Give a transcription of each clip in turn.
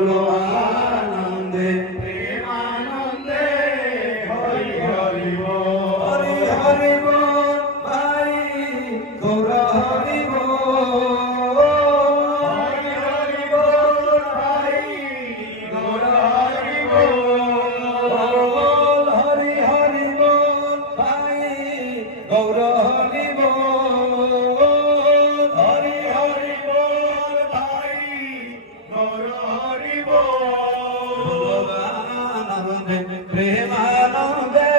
আনন্দে প্রেমানন্দে হরি হরি বল হরি হরি বল ভাই গৌর হরি বল হরি হরি বল ভাই গৌর হরি বল হরি হরি বল ভাই গৌর হরি বল হরি হরি বল ভাই গৌর হরি প্রেমানন্দে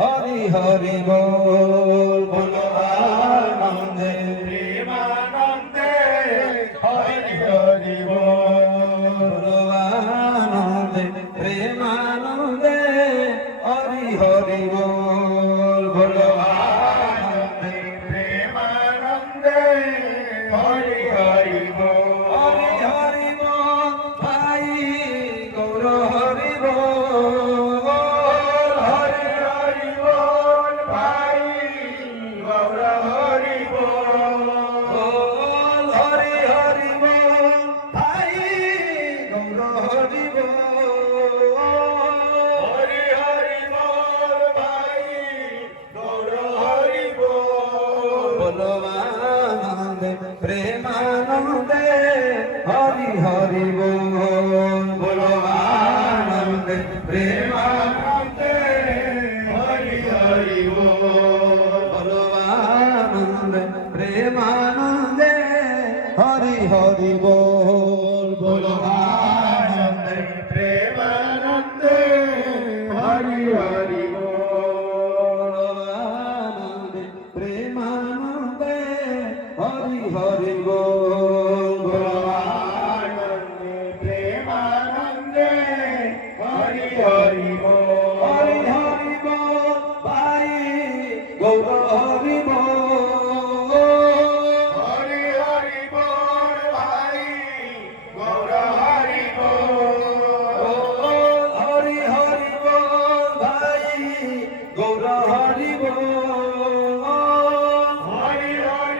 হরি হরি বল বলো আনন্দে প্রেমানন্দে হরি হরি বল বলো আনন্দে প্রেমানন্দে হরি হরি বল বলো আনন্দে প্রেমানন্দে হরি হরি বল হরি হরি বল ভাই গৌর হরি বল হরি হরি বল ভাই গৌর হরি বল হরি হরি বল ভাই গৌর হরি বল হরি হরি বল ভাই গৌর হরি বল বলো আনন্দে প্রেমানন্দে হরি হরি বল বলো আনন্দে প্রেমানন্দে হরি হরি বল বলো আনন্দে প্রেমানন্দে হরি হরি বল বলো আনন্দে প্রেমানন্দে হরি হরি বল আনন্দে প্রেমানন্দে হরি হরি বল বলো আনন্দে প্রেমানন্দে হরি হরি বল